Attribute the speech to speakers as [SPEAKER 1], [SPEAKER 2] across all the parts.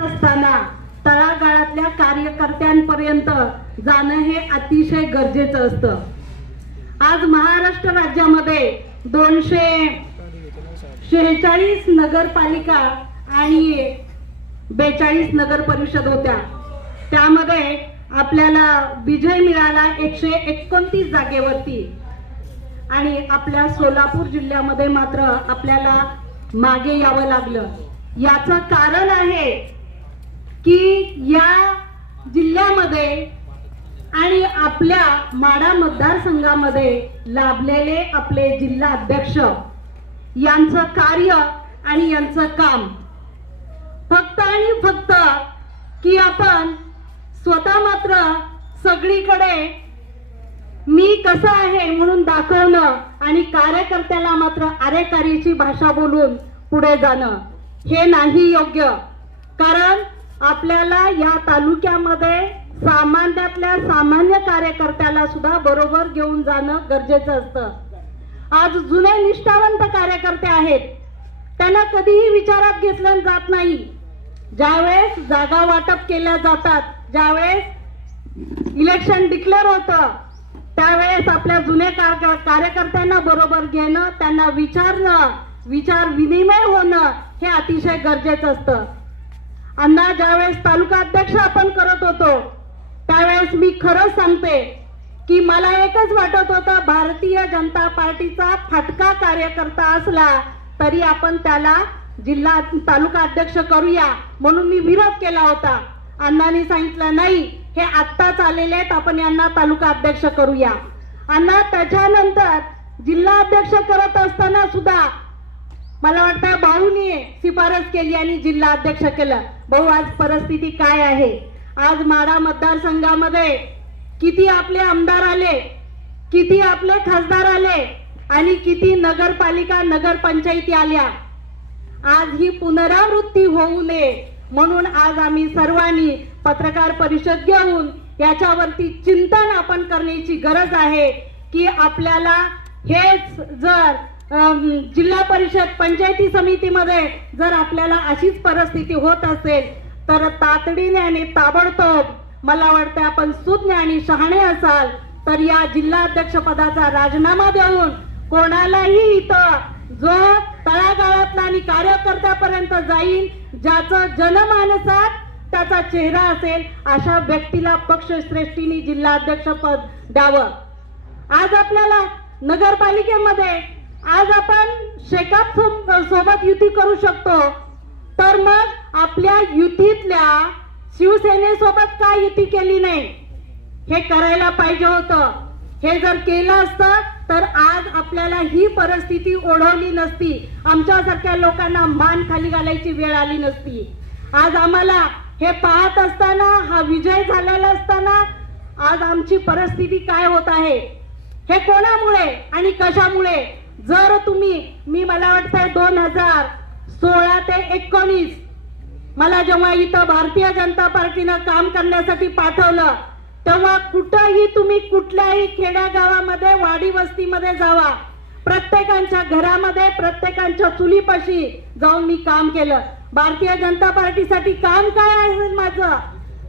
[SPEAKER 1] असताना तळागाळातल्या कार्यकर्त्यांपर्यंत जाणं हे अतिशय गरजेचं असतं. आज महाराष्ट्र राज्यामध्ये दोनशे शेहेचाळीस नगरपालिका आणि बेचाळीस नगर परिषद होत्या. त्यामध्ये आपल्याला विजय मिळाला एकशे एकोणतीस जागेवरती. आणि आपल्या सोलापूर जिल्ह्यामध्ये मात्र आपल्याला मागे यावं लागलं. याचं कारण आहे की या जिल्ह्यामध्ये आणि आपल्या माडा मतदारसंघामध्ये लाभलेले आपले जिल्हा अध्यक्ष यांचं कार्य आणि यांचं काम. फक्त आणि फक्त की आपण स्वतः मात्र सगळीकडे मी कसं आहे म्हणून दाखवणं आणि कार्यकर्त्याला मात्र आरेकारीची भाषा बोलून पुढे जाणं हे नाही योग्य. कारण आपल्याला या तालुक्यामध्ये सामान्यातल्या सामान्य कार्यकर्त्याला सुद्धा बरोबर घेऊन जाणं गरजेचं असतं. आज जुने निष्ठावंत कार्यकर्ते आहेत. त्यांना कधीही विचारात घेतलं जात नाही. ज्यावेळेस जागा वाटप केल्या जातात ज्यावेळेस इलेक्शन डिक्लेअर होतं त्यावेळेस आपल्या जुने कार- कार्यकर्त्यांना बरोबर घेणं त्यांना विचारणं विचार विनिमय होणं हे अतिशय गरजेचं असतं. अण्णा ज्यावेळेस तालुका अध्यक्ष आपण करत होतो त्यावेळेस मी खरंच सांगते की मला एकच वाटत होतं भारतीय जनता पार्टीचा फाटका कार्यकर्ता असला तरी आपण त्याला जिल्हा तालुका अध्यक्ष करूया म्हणून मी विरोध केला होता. अण्णांनी सांगितलं नाही हे आत्ताच आलेले आहेत आपण यांना तालुका अध्यक्ष करूया. अण्णा त्याच्यानंतर जिल्हा अध्यक्ष करत असताना सुद्धा मला वाटतं भाऊनी शिफारस केली आणि जिल्हा अध्यक्ष केलं. भाऊ आज परिस्थिती काय आहे? आज माडा मतदारसंघामध्ये किती आपले आमदार आले किती आपले खासदार आले आणि किती नगरपालिका नगरपंचायती आल्या? आज ही पुनरावृत्ती होऊ नये म्हणून आज आम्ही सर्वांनी पत्रकार परिषद घेऊन याच्यावरती चिंतन आपण करण्याची गरज आहे की आपल्याला हेच जर जिल्हा परिषद पंचायती समितीमध्ये जर आपल्याला अशीच परिस्थिती होत असेल तर तातडीने आणि ताबडतोब मला वाटतं आपण सुज्ञ आणि शहाणे असाल तर या जिल्हा अध्यक्ष पदाचा राजीनामा देऊन कोणालाही इथं जो तळागाळातला आणि कार्यकर्त्यापर्यंत जाईल ज्याचं जनमानसात त्याचा चेहरा असेल अशा व्यक्तीला पक्षश्रेष्ठीने जिल्हा अध्यक्ष पद द्यावं. आज आपल्याला नगरपालिकेमध्ये आज आपण शेकाप सोबत युती करू शकतो. तर मग आपल्या युतीतल्या शिवसेनेसोबत का युती केली नाही? हे करायला पाहिजे होतं. हे जर केलं असतं तर आज आपल्याला ही परिस्थिती ओढवली नसती. आमच्यासारख्या लोकांना मान खाली घालायची वेळ आली नसती. आज आम्हाला हे पाहत असताना हा विजय झालेला असताना आज आमची परिस्थिती काय होत आहे? हे कोणामुळे आणि कशामुळे जर तुम्ही मी मला वाटतंय दोन हजार सोळा ते एकोणीस मला जेव्हा इथं भारतीय जनता पार्टीनं काम करण्यासाठी पाठवलं तेव्हा कुठंही तुम्ही कुठल्याही खेड्यागावामध्ये वाडी वस्तीमध्ये जावा. प्रत्येकांच्या घरामध्ये प्रत्येकांच्या चुलीपाशी जाऊन मी काम केलं. भारतीय जनता पार्टीसाठी काम काय आहे माझं?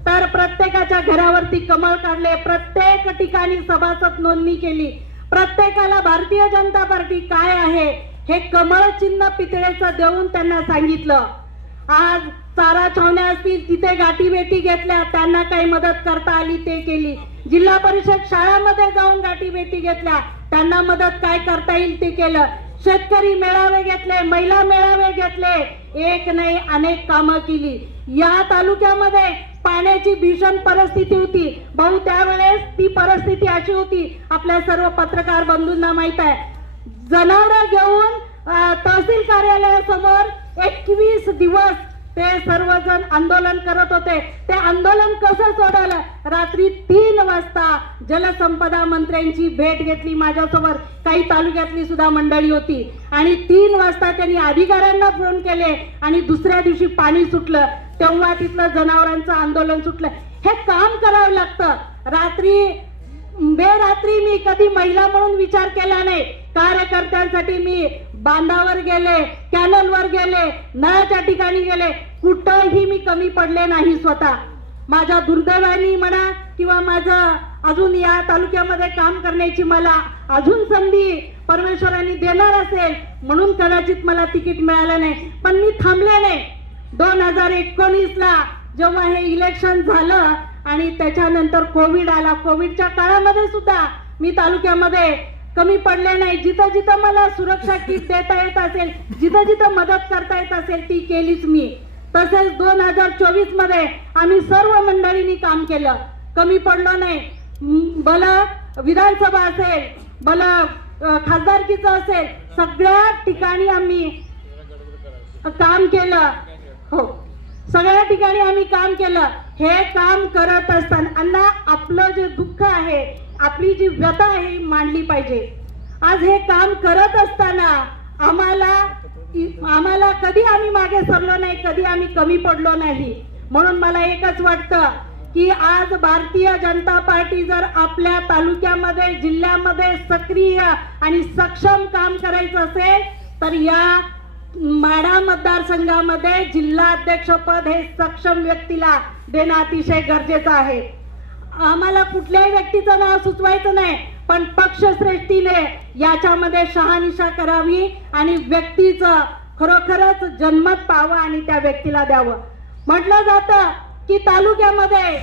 [SPEAKER 1] तर प्रत्येकाच्या घरावरती कमळ काढले प्रत्येक ठिकाणी सभासद नोंदणी केली. प्रत्येकाला भारतीय जनता पार्टी काय आहे हे कमळ चिन्ह पितळेचं देऊन त्यांना सांगितलं. आज चारा छावण्या असतील तिथे गाठी भेटी घेतल्या त्यांना काही मदत करता आली ते केली. जिल्हा परिषद शाळांमध्ये जाऊन गाठी भेटी घेतल्या. त्यांना मदत काय करता येईल ते केलं. शेतकरी मेळावे घेतले महिला मेळावे घेतले. एक नाही अनेक कामं केली. या तालुक्यामध्ये पाण्याची भीषण परिस्थिती होती. भाऊ त्यावेळेस ती परिस्थिती अशी होती. आपल्या सर्व पत्रकार बंधूंना माहीत आहे. जनावर घेऊन तहसील कार्यालयासमोर एकवीस दिवस ते सर्वजण आंदोलन करत होते. ते आंदोलन कसं सोडवलं रात्री तीन वाजता जलसंपदा मंत्र्यांची भेट घेतली माझ्यासोबत काही तालुक्यातली सुद्धा मंडळी होती. आणि तीन वाजता त्यांनी अधिकाऱ्यांना फोन केले आणि दुसऱ्या दिवशी पाणी सुटलं. तेव्हा तिथलं जनावरांचं आंदोलन सुटलं. हे काम करावं लागतं. रात्री बेरात्री मी कधी महिला म्हणून विचार केला नाही. कार्यकर्त्यांसाठी मी बांधावर गेले कॅनलवर गेले नळाच्या ठिकाणी गेले. कुठंही मी कमी पडले नाही स्वतः. माझ्या दुर्दैवानी म्हणा किंवा माझं अजून या तालुक्यामध्ये काम करण्याची मला अजून संधी परमेश्वरांनी देणार असेल म्हणून कदाचित मला तिकीट मिळालं नाही. पण मी थांबले नाही. दोन हजार एकोणीस ला जेव्हा हे इलेक्शन झालं आणि त्याच्यानंतर कोविड आला कोविडच्या काळामध्ये सुद्धा मी तालुक्यामध्ये कमी पडले नाही. जिथं जिथं मला सुरक्षा किट देता येत असेल जिथं जिथं मदत करता येत असेल ती केलीच मी. तसेच दोन हजार चोवीसमध्ये आम्ही सर्व मंडळींनी काम केलं. कमी पडलो नाही. बल भलं विधानसभा असेल भलं खासदारकीचं असेल सगळ्या ठिकाणी आम्ही काम केलं. हो. सगळ्या ठिकाणी आम्ही काम केलं. हे काम करत असताना अण्णा आपलं जे दुःख आहे आपली जी व्यथा आहे मांडली पाहिजे. आज हे काम करत असताना आम्हाला आम्हाला कधी आम्ही मागे सरलो नाही कधी आम्ही कमी पडलो नाही. म्हणून मला एकच वाटतं की आज भारतीय जनता पार्टी जर आपल्या तालुक्यामध्ये जिल्ह्यामध्ये सक्रिय आणि सक्षम काम करायचं असेल तर या माढा मतदारसंघामध्ये जिल्हाध्यक्ष पद हे सक्षम व्यक्तीला देणं अतिशय गरजेचं आहे. आम्हाला कुठल्याही व्यक्तीचं नाव सुचवायचं नाही पण पक्षश्रेष्ठीने याच्यामध्ये शहानिशा करावी आणि व्यक्तीचं खरोखरच जन्मत पाहावं आणि त्या व्यक्तीला द्यावं. म्हटलं जातं की तालुक्यामध्ये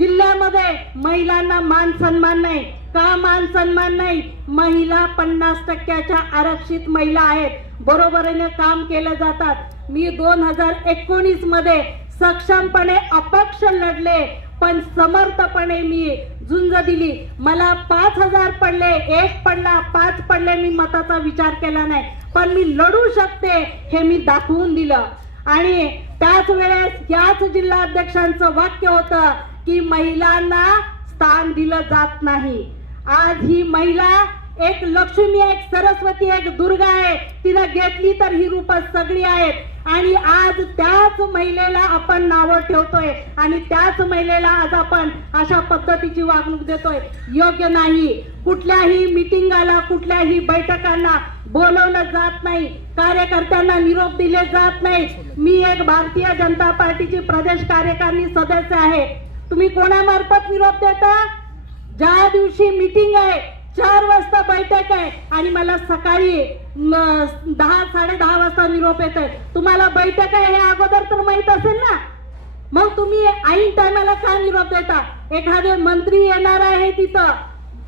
[SPEAKER 1] जिल्ह्यामध्ये महिलांना मान सन्मान नाही का मान सन्मान नाही? महिला पन्नास टक्क्याच्या आरक्षित महिला आहेत. बरोबरीने काम केलं जातात. मी दोन हजार एकोणीसमध्ये सक्षमपणे अपक्ष लढले पण समर्थपणे मी झुंज दिली. मला पाच हजार पडले एक पडला पाच पडले मी मताचा विचार केला नाही. पण मी लढू शकते हे मी दाखवून दिलं. आणि त्याच वेळेस याच जिल्हाध्यक्षांचं वाक्य होतं की महिलांना स्थान दिलं जात नाही. आज ही महिला एक लक्ष्मी एक सरस्वती एक दुर्गा आहे. तिनं घेतली तर ही रूप सगळी आहेत. आणि आज त्याच महिलेला आपण नावं ठेवतोय. आणि त्याच महिलेला आज आपण अशा पद्धतीची वागणूक देतोय. योग्य नाही. कुठल्याही मिटिंगाला कुठल्याही बैठकांना बोलवलं जात नाही. कार्यकर्त्यांना निरोप दिले जात नाही. मी एक भारतीय जनता पार्टीची प्रदेश कार्यकारिणी सदस्य आहे. तुम्ही कोणामार्फत निरोप देता? ज्या दिवशी मीटिंग आहे चार वाजता बैठक आहे आणि मला सकाळी दहा साडे दहा वाजता निरोप येत आहे. तुम्हाला बैठक आहे हे अगोदर तर माहीत असेल ना? मग तुम्ही ऐन टायमाला का निरोप देता? एखादे मंत्री येणार आहे तिथं.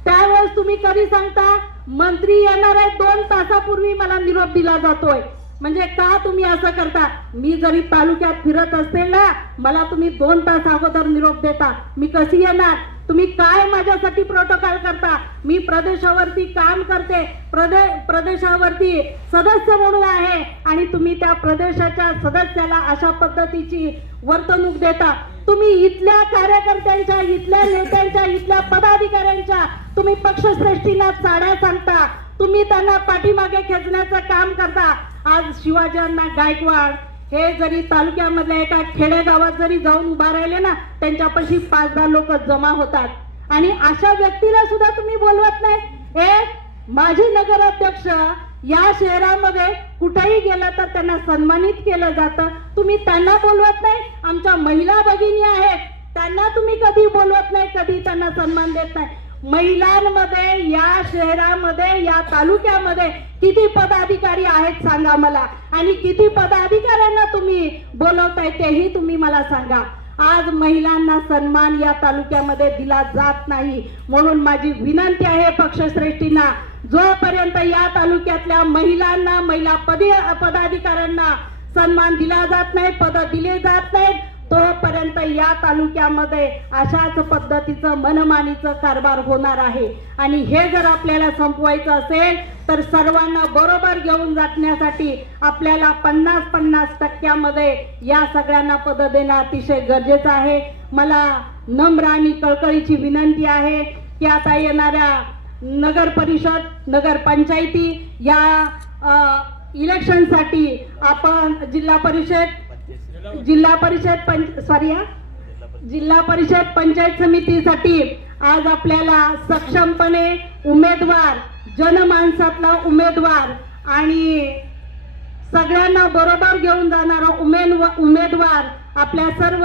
[SPEAKER 1] त्यावेळेस तुम्ही कधी सांगता? मंत्री येणार आहे दोन तासापूर्वी मला निरोप दिला जातोय. म्हणजे का तुम्ही असं करता? मी जरी तालुक्यात फिरत असेल ना मला तुम्ही दोन तास अगोदर निरोप देता. मी कशी येणार? तुम्ही काय माझ्यासाठी प्रोटोकॉल करता? मी प्रदेशावरती काम करते. प्रदे प्रदेशावरती सदस्य म्हणून आहे. आणि तुम्ही त्या प्रदेशाच्या सदस्याला अशा पद्धतीची वर्तणूक देता. तुम्ही इथल्या कार्यकर्त्यांच्या इथल्या नेत्यांच्या इथल्या पदाधिकाऱ्यांच्या तुम्ही पक्षश्रेष्ठींना चाड्या सांगता. तुम्ही त्यांना पाठीमागे खेचण्याचं काम करता. आज शिवाजींना गायकवाड हे जरी तालुक्यामधल्या एका खेडेगावात जरी जाऊन उभा राहिले ना त्यांच्यापाशी पाच दहा लोक जमा होतात. आणि अशा व्यक्तीला सुद्धा तुम्ही बोलवत नाही. एक माजी नगराध्यक्ष या शहरामध्ये कुठेही गेला तर त्यांना सन्मानित केलं जातं. तुम्ही त्यांना बोलवत नाही. आमच्या महिला भगिनी आहेत. त्यांना तुम्ही कधी बोलवत नाही कधी त्यांना सन्मान देत नाही. महिलांमध्ये या शहरामध्ये या तालुक्यामध्ये किती पदाधिकारी आहेत सांगा मला. आणि किती पदाधिकाऱ्यांना तुम्ही बोलवताय तेही तुम्ही मला सांगा. आज महिलांना सन्मान या तालुक्यामध्ये दिला जात नाही. म्हणून माझी विनंती आहे पक्षश्रेष्ठींना जोपर्यंत या तालुक्यातल्या महिलांना महिला पदी पदाधिकाऱ्यांना सन्मान दिला जात नाही पद दिले जात नाहीत तोपर्यंत या तालुक्यामध्ये अशाच पद्धतीचं मनमानीचं कारभार होणार आहे. आणि हे जर आपल्याला संपवायचं असेल तर सर्वांना बरोबर घेऊन जाण्यासाठी आपल्याला पन्नास पन्नास टक्क्यामध्ये या सगळ्यांना पद देणं अतिशय गरजेचं आहे. मला नम्र आणि कळकळीची विनंती आहे की आता येणाऱ्या नगर परिषद नगर पंचायती या इलेक्शनसाठी आपण जिल्हा परिषद जिल्हा परिषद पंच सॉरी हा? जिल्हा परिषद पंचायत समितीसाठी आज आपल्याला सक्षमपणे उमेदवार जनमानसातला उमेदवार आणि सगळ्यांना बरोबर घेऊन जाणारा उमेद उमेदवार आपल्या सर्व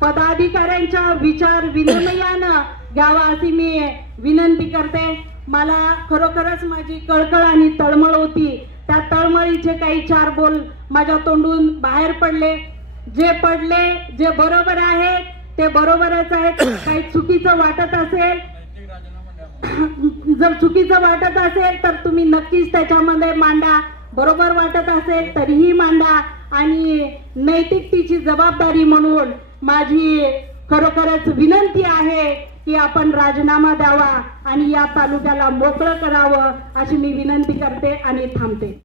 [SPEAKER 1] पदाधिकाऱ्यांच्या विचार विनिमयानं घ्यावा अशी मी विनंती करते. मला खरोखरच माझी कळकळ आणि तळमळ होती. त्या तळमळीचे काही चार बोल माझ्या तोंडून बाहेर पडले. जे पडले जे बरोबर आहे ते बरोबरच आहेत काही चुकीचं वाटत असेल जर चुकीचं वाटत असेल तर तुम्ही नक्कीच त्याच्यामध्ये मांडा. बरोबर वाटत असेल तरीही मांडा. आणि नैतिकतेची जबाबदारी म्हणून माझी खरोखरच विनंती आहे की आपण राजीनामा द्यावा आणि या तालुक्याला मोकळं करावं अशी मी विनंती करते आणि थांबते.